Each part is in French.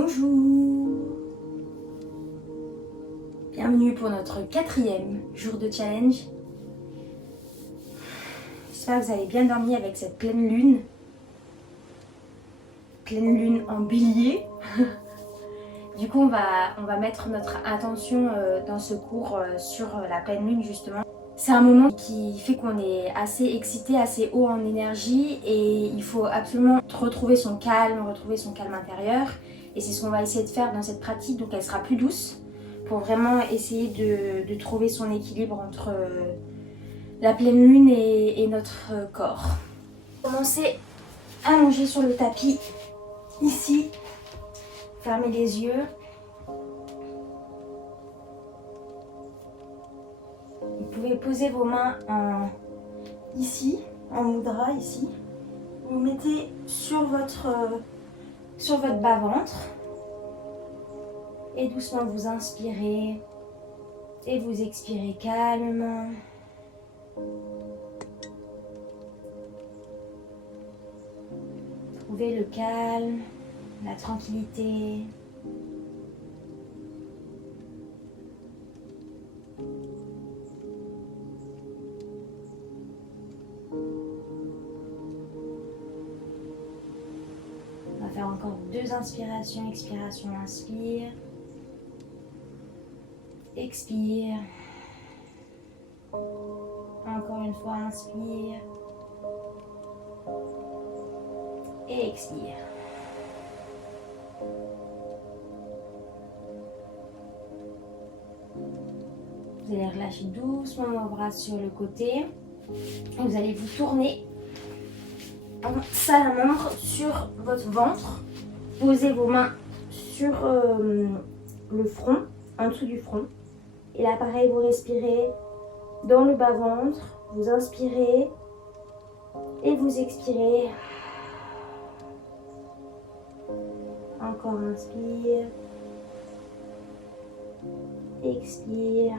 Bonjour! Bienvenue pour notre 4e jour de challenge. J'espère que vous avez bien dormi avec cette pleine lune. Pleine lune en bélier. Du coup, on va mettre notre attention dans ce cours sur la pleine lune justement. C'est un moment qui fait qu'on est assez excité, assez haut en énergie et il faut absolument retrouver son calme intérieur. Et c'est ce qu'on va essayer de faire dans cette pratique, donc elle sera plus douce pour vraiment essayer de trouver son équilibre entre la pleine lune et notre corps. Commencez allongé sur le tapis, ici, fermez les yeux. Vous pouvez poser vos mains ici, en mudra, ici. Vous mettez sur votre bas-ventre. Et doucement vous inspirez et vous expirez calmement. Trouvez le calme, la tranquillité. On va faire encore 2 inspirations, expiration, inspire. Expire. Encore une fois, inspire. Et expire. Vous allez relâcher doucement vos bras sur le côté. Et vous allez vous tourner en salamandre sur votre ventre. Posez vos mains sur le front, en dessous du front. Et là, pareil, vous respirez dans le bas-ventre. Vous inspirez et vous expirez. Encore inspire. Expire.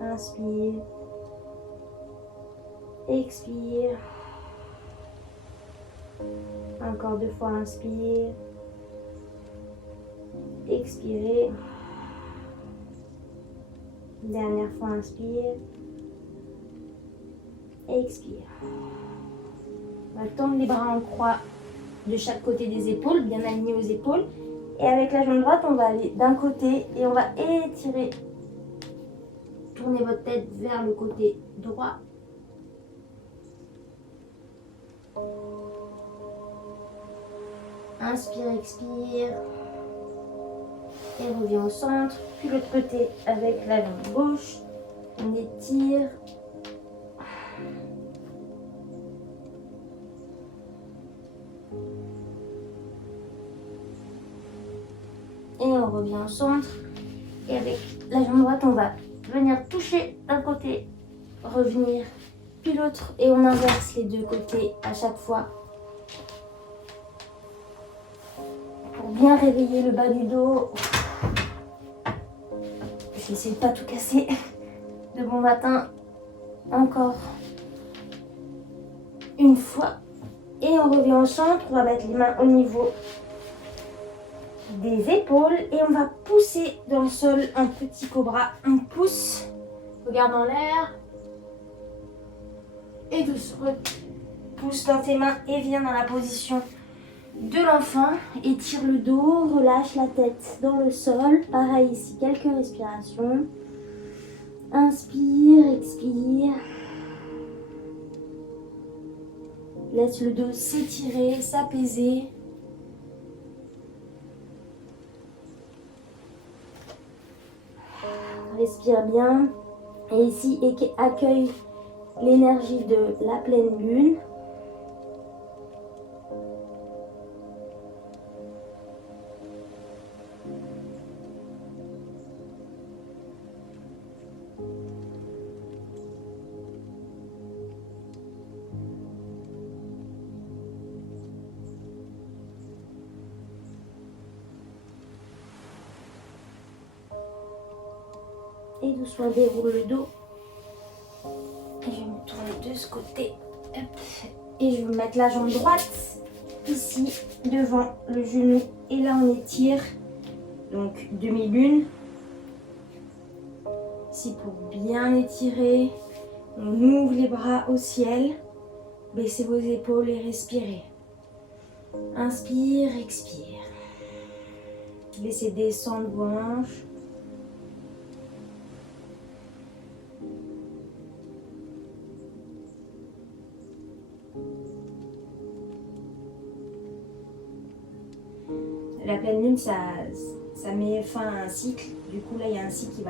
Inspire. Expire. Encore 2 fois, inspire. Expirez. Dernière fois, inspire. Expire. On va tendre les bras en croix de chaque côté des épaules, bien alignés aux épaules. Et avec la jambe droite, on va aller d'un côté et on va étirer. Tournez votre tête vers le côté droit. Inspire, expire. Et revient au centre. Puis l'autre côté avec la jambe gauche. On étire. Et on revient au centre. Et avec la jambe droite, on va venir toucher d'un côté, revenir, puis l'autre. Et on inverse les 2 côtés à chaque fois. Pour bien réveiller le bas du dos. Je vais essayer de ne pas tout casser. De bon matin. Encore une fois. Et on revient au centre. On va mettre les mains au niveau des épaules. Et on va pousser dans le sol un petit cobra. On pousse. Regarde en l'air. Et doucement. Pousse dans tes mains et viens dans la position de l'enfant. Étire le dos. Relâche la tête dans le sol. Pareil ici. Quelques respirations. Inspire, expire. Laisse le dos s'étirer, s'apaiser. Respire bien. Et ici, accueille l'énergie de la pleine lune. Et doucement déroule le dos. Et je vais me tourner de ce côté. Hop. Et je vais mettre la jambe droite ici devant le genou. Et là on étire. Donc demi-lune. Ici pour bien étirer. On ouvre les bras au ciel. Baissez vos épaules et respirez. Inspire, expire. Laissez descendre vos hanches. La pleine lune, ça met fin à un cycle. Du coup, là, il y a un cycle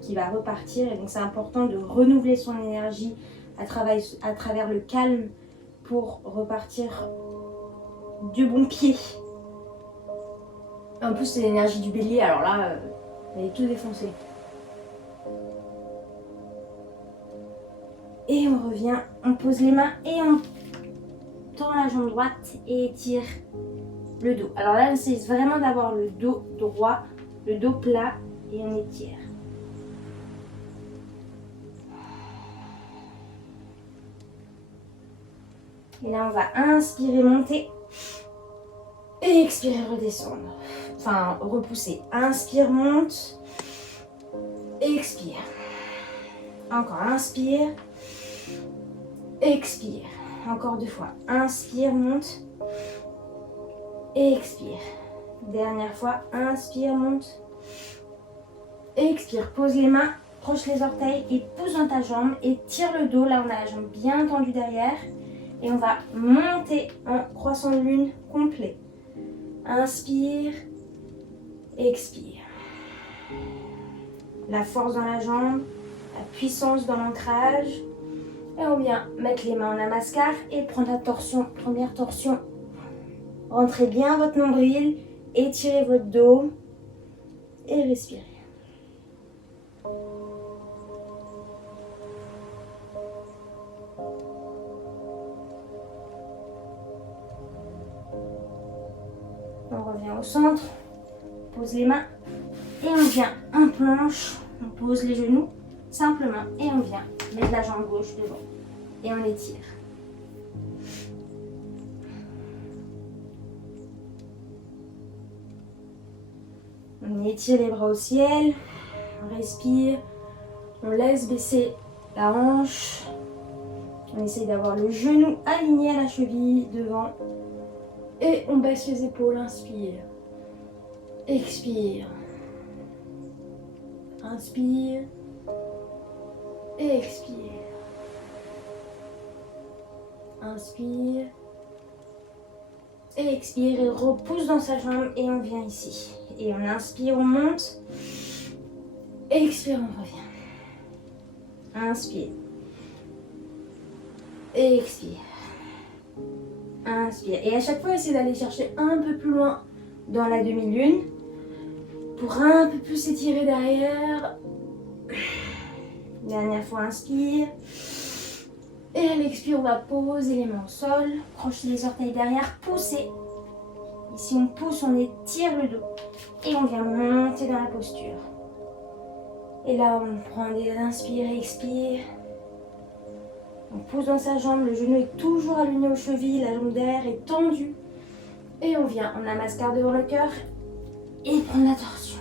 qui va repartir. Et donc, c'est important de renouveler son énergie à travers le calme pour repartir du bon pied. En plus, c'est l'énergie du bélier. Alors là, elle est tout défoncée. Et on revient, on pose les mains et on tend la jambe droite et étire le dos. Alors là, c'est vraiment d'avoir le dos droit, le dos plat et on étire. Et là, on va inspirer, monter et expirer, redescendre. Enfin, repousser. Inspire, monte, expire. Encore, inspire, expire. Encore 2 fois. Inspire, monte, expire. Dernière fois, inspire, monte, expire. Pose les mains, croche les orteils et pousse dans ta jambe et tire le dos. Là, on a la jambe bien tendue derrière. Et on va monter en croissant de lune complet. Inspire, expire. La force dans la jambe, la puissance dans l'ancrage. Et on vient mettre les mains en namaskar et prendre la torsion. Première torsion. Rentrez bien votre nombril, étirez votre dos et respirez. On revient au centre, on pose les mains et on vient en planche, on pose les genoux simplement et on vient mettre la jambe gauche devant et on étire. On étire les bras au ciel, on respire, on laisse baisser la hanche, on essaye d'avoir le genou aligné à la cheville devant. Et on baisse les épaules, inspire, expire, inspire, et expire, inspire, et expire, et repousse dans sa jambe et on vient ici. Et on inspire, on monte, expire, on revient, inspire, et expire. Inspire. Et à chaque fois, essayez d'aller chercher un peu plus loin dans la demi-lune pour un peu plus s'étirer derrière. Dernière fois, inspire. Et à l'expire, on va poser les mains au sol. Crochez les orteils derrière, poussez. Ici, on pousse, on étire le dos. Et on vient monter dans la posture. Et là, on prend des inspire et expire. On pousse dans sa jambe, le genou est toujours aligné aux chevilles, la jambe derrière est tendue. Et on vient en namaskar devant le cœur et prendre la torsion.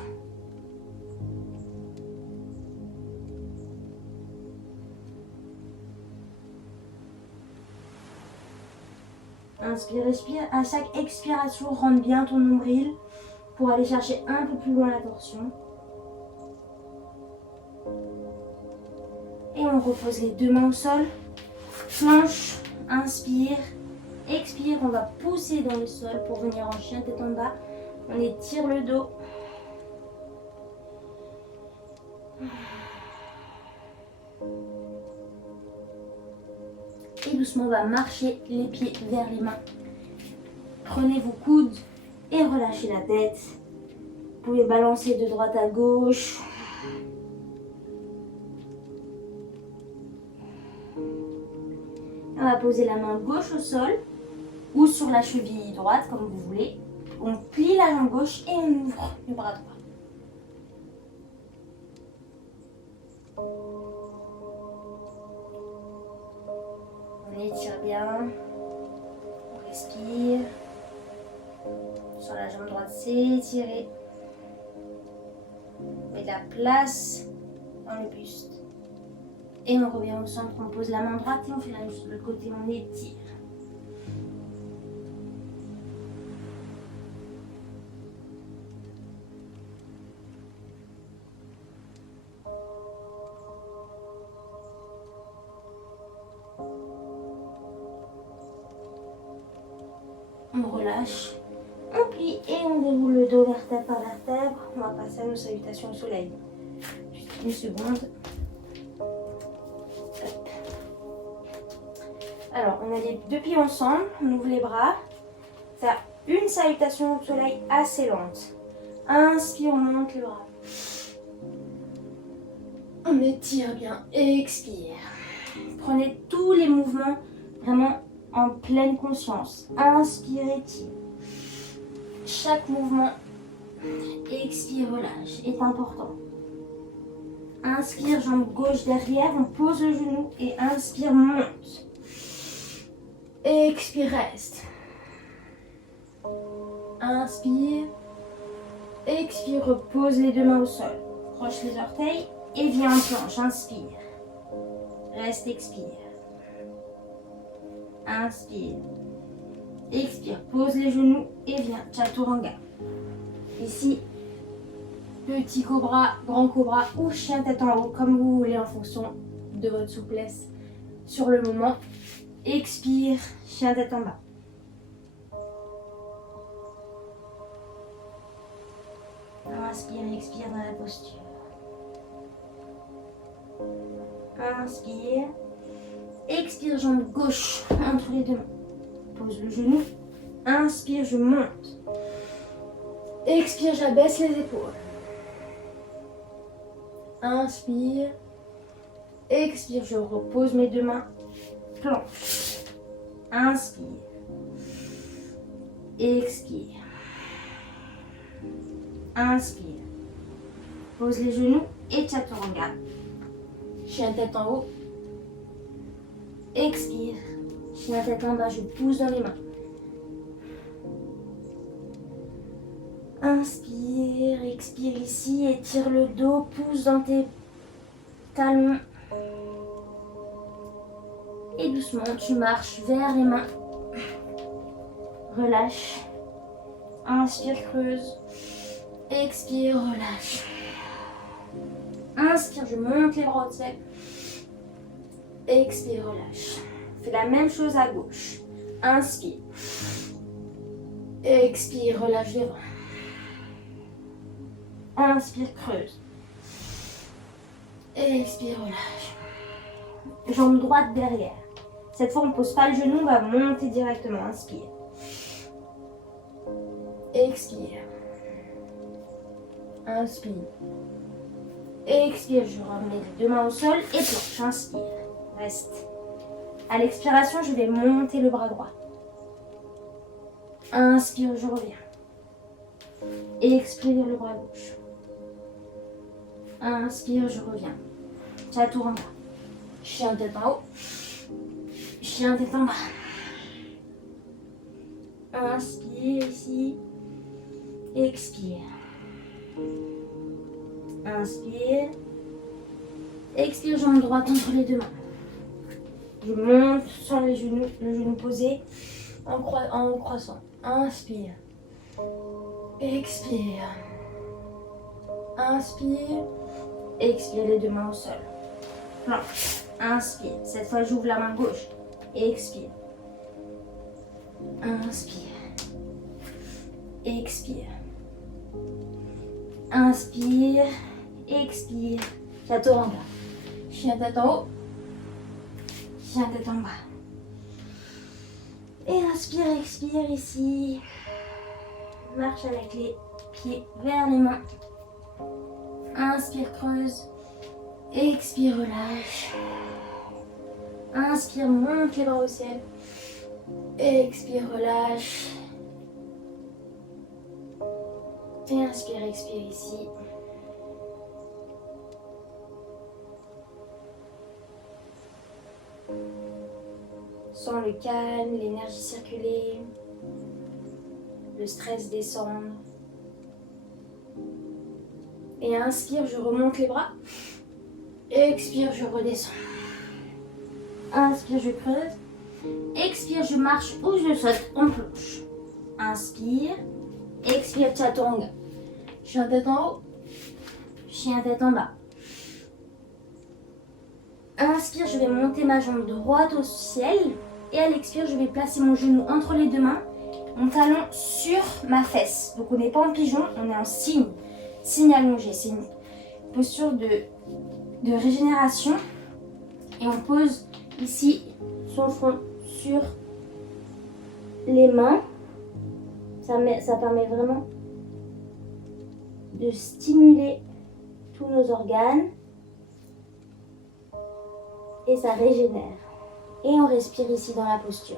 Inspire, expire. À chaque expiration, rentre bien ton nombril pour aller chercher un peu plus loin la torsion. Et on repose les 2 mains au sol. Planche, inspire, expire, on va pousser dans le sol pour venir en chien tête en bas. On étire le dos. Et doucement, on va marcher les pieds vers les mains. Prenez vos coudes et relâchez la tête. Vous pouvez balancer de droite à gauche. On va poser la main gauche au sol ou sur la cheville droite, comme vous voulez. On plie la jambe gauche et on ouvre le bras droit. On On étire bien. On respire. Sur la jambe droite, s'étirer. On met de la place dans le buste. Et on revient au centre, on pose la main droite et on fait la même chose de l'autre côté, on étire. On relâche, on plie et on déroule le dos vertèbre par vertèbre. On va passer à nos salutations au soleil. Juste une seconde. Hop. Alors, on a les deux pieds ensemble, on ouvre les bras. Faire une salutation au soleil assez lente. Inspire, on monte les bras. On étire bien, expire. Prenez tous les mouvements vraiment en pleine conscience. Inspire, étire. Chaque mouvement, expire, relâche, est important. Inspire, jambe gauche derrière, on pose le genou et inspire, monte. Expire, reste. Inspire. Expire, repose les deux mains au sol. Croche les orteils et viens en planche. Inspire. Reste, expire. Inspire. Expire, pose les genoux et viens. Chaturanga. Ici, petit cobra, grand cobra ou chien tête en haut, comme vous voulez en fonction de votre souplesse sur le moment. Expire, chien tête en bas. Inspire, expire dans la posture. Inspire. Expire, jambe gauche entre les deux mains. Pose le genou. Inspire, je monte. Expire, j'abaisse les épaules. Inspire. Expire, je repose mes deux mains. Planche. Inspire. Expire. Inspire. Pose les genoux et chaturanga. Chien tête en haut. Expire. Chien tête en bas, je pousse dans les mains. Inspire, expire ici, étire le dos, pousse dans tes talons. Et doucement, tu marches vers les mains. Relâche. Inspire, creuse. Expire, relâche. Inspire, je monte les bras au-dessus. Expire, relâche. Fais la même chose à gauche. Inspire. Expire, relâche les bras. Inspire, creuse. Expire, relâche. Jambe droite derrière. Cette fois, on ne pose pas le genou, on va monter directement. Inspire. Expire. Inspire. Expire, je remets les deux mains au sol et planche. Inspire. Reste. À l'expiration, je vais monter le bras droit. Inspire, je reviens. Expire le bras gauche. Inspire, je reviens. Chaturanga. Chien tête en haut. Chien tête en bas. Inspire ici. Expire. Inspire. Expire, jambe droite entre les deux mains. Je monte sur les genoux, le genou posé en croissant. Inspire. Expire. Inspire. Expire, les deux mains au sol. Planche. Inspire. Cette fois, j'ouvre la main gauche. Expire. Inspire. Expire. Inspire. Expire. Chaturanga. Chien tête en haut. Chien tête en bas. Et inspire, expire ici. Marche avec les pieds vers les mains. Inspire, creuse. Expire, relâche. Inspire, monte les bras au ciel. Expire, relâche. Et inspire, expire ici. Sens le calme, l'énergie circuler, le stress descendre. Et inspire, je remonte les bras. Expire, je redescends. Inspire, je creuse. Expire, je marche ou je saute en planche. Inspire. Expire, chaturanga. Chien tête en haut. Chien tête en bas. Inspire, je vais monter ma jambe droite au ciel. Et à l'expire, je vais placer mon genou entre les deux mains. Mon talon sur ma fesse. Donc on n'est pas en pigeon, on est en cygne. Cygne allongé. C'est une posture de régénération. Et on pose ici son front sur les mains. Ça permet vraiment de stimuler tous nos organes. Et ça régénère. Et on respire ici dans la posture.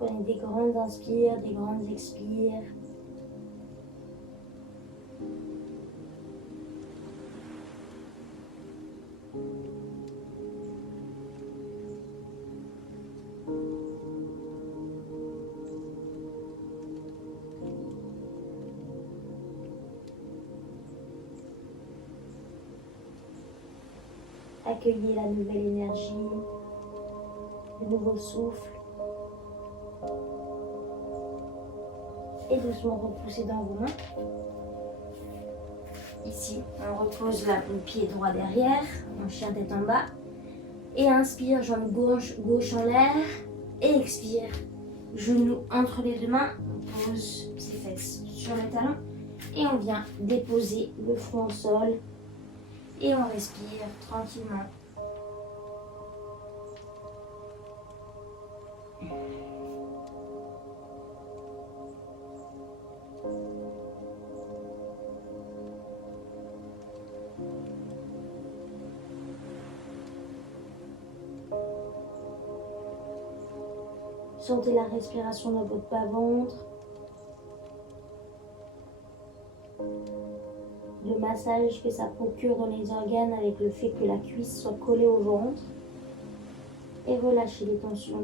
Prenez des grandes inspires, des grandes expires. Accueillez la nouvelle énergie, le nouveau souffle. Et doucement repoussez dans vos mains. Ici, on repose le pied droit derrière, mon chien tête en bas. Et inspire, jambe gauche en l'air. Et expire, genou entre les deux mains. On pose ses fesses sur le talon. Et on vient déposer le front au sol. Et on respire tranquillement. Sentez la respiration dans votre bas-ventre. Le massage que ça procure dans les organes avec le fait que la cuisse soit collée au ventre. Et relâchez les tensions.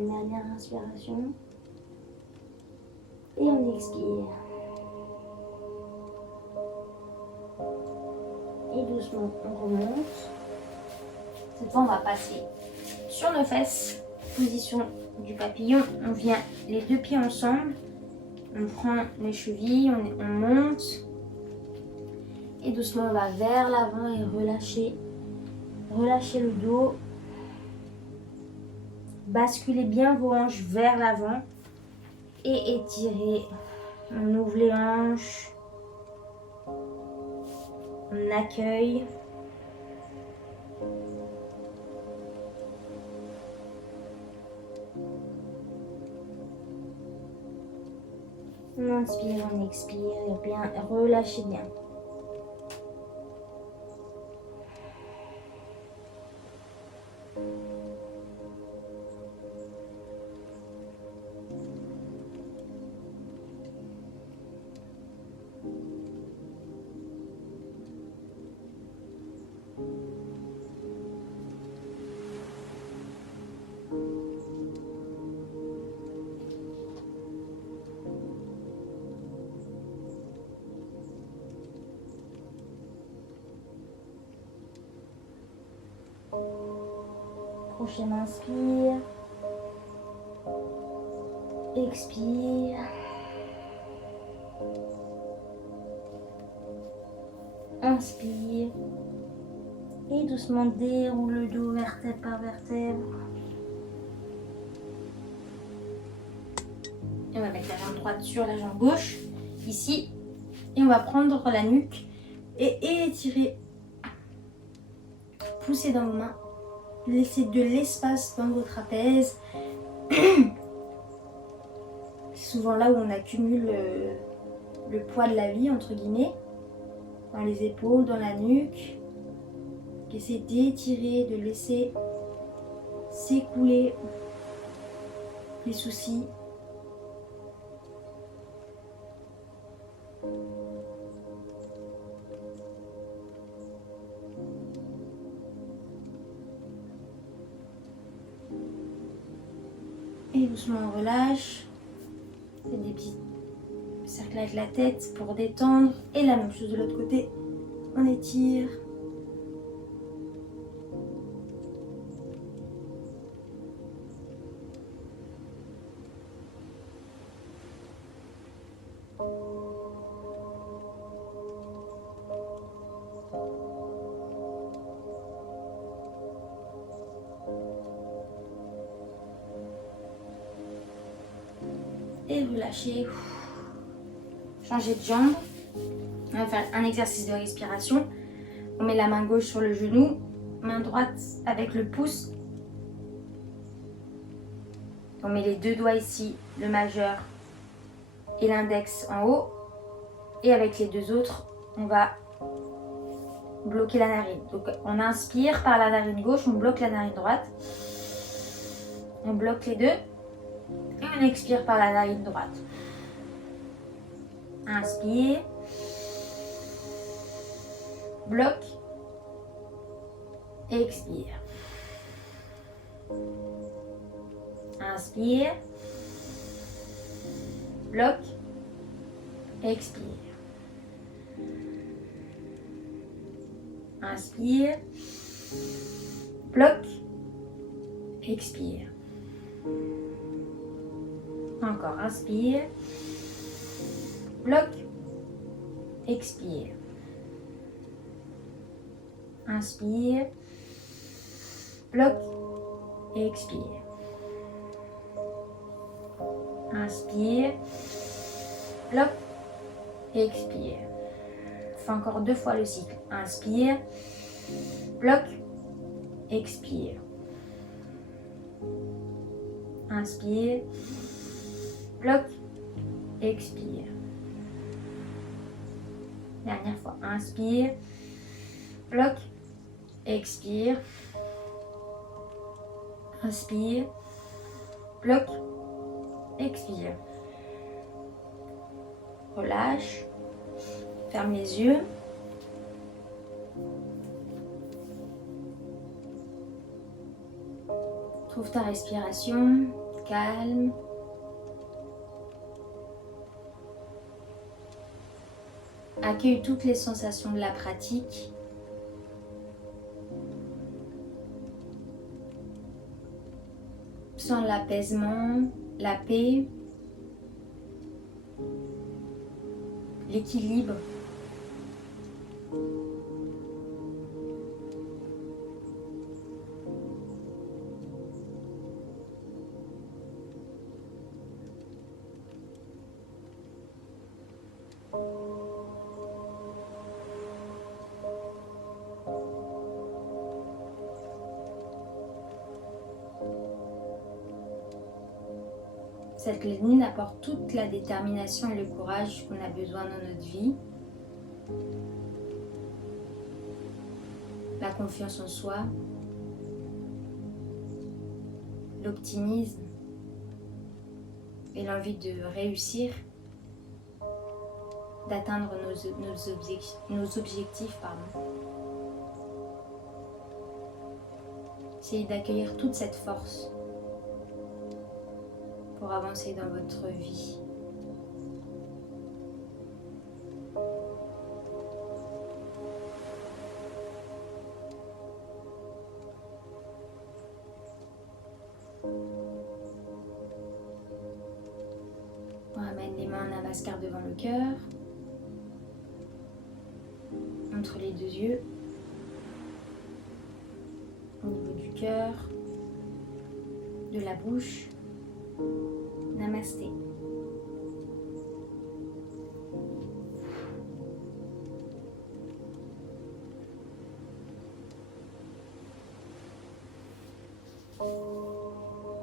Une dernière inspiration. Et on expire. Et doucement, on remonte. Cette fois, on va passer sur nos fesses. Position du papillon. On vient les deux pieds ensemble. On prend les chevilles, on monte. Et doucement, on va vers l'avant et relâcher. Relâchez le dos. Basculez bien vos hanches vers l'avant. Et étirez. On ouvre les hanches. On accueille. On inspire, on expire, et bien, relâchez bien. Prochaine inspire. Expire. Inspire. Et doucement déroule le dos vertèbre par vertèbre. Et on va mettre la jambe droite sur la jambe gauche. Ici, Et on va prendre la nuque et étirer. Poussez dans vos mains. Laissez de l'espace dans vos trapèzes. C'est souvent là où on accumule le poids de la vie, entre guillemets. Dans les épaules, dans la nuque. Essayez d'étirer, de laisser s'écouler les soucis. Et doucement on relâche. Faites des petits cercles avec la tête pour détendre. Et la même chose de l'autre côté. On étire. Et relâchez. Changez de jambe. On va faire un exercice de respiration. On met la main gauche sur le genou, main droite avec le pouce. On met les deux doigts ici, le majeur et l'index en haut. Et avec les deux autres, on va bloquer la narine. Donc on inspire par la narine gauche, on bloque la narine droite. On bloque les deux. Et on expire par la narine droite. Inspire. Bloque. Expire. Inspire. Bloque. Expire. Inspire. Bloque. Expire. Encore, inspire. Bloque. Expire. Inspire. Bloque. Expire. Inspire. Bloque. Expire. Fais encore 2 fois le cycle. Inspire. Bloque. Expire. Inspire. Bloque. Expire. Dernière fois. Inspire. Bloque. Expire. Inspire. Bloque. Expire. Relâche. Ferme les yeux. Trouve ta respiration. Calme. Accueille toutes les sensations de la pratique. Sens l'apaisement, la paix, l'équilibre. Cette pleine lune apporte toute la détermination et le courage qu'on a besoin dans notre vie. La confiance en soi, l'optimisme et l'envie de réussir, d'atteindre nos objectifs. Essayez d'accueillir toute cette force pour avancer dans votre vie. On ramène les mains en namaskar devant le cœur, entre les deux yeux, au niveau du cœur, de la bouche. Namasté.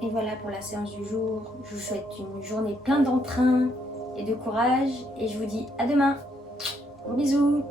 Et voilà pour la séance du jour. Je vous souhaite une journée pleine d'entrain et de courage. Et je vous dis à demain. Gros bisous.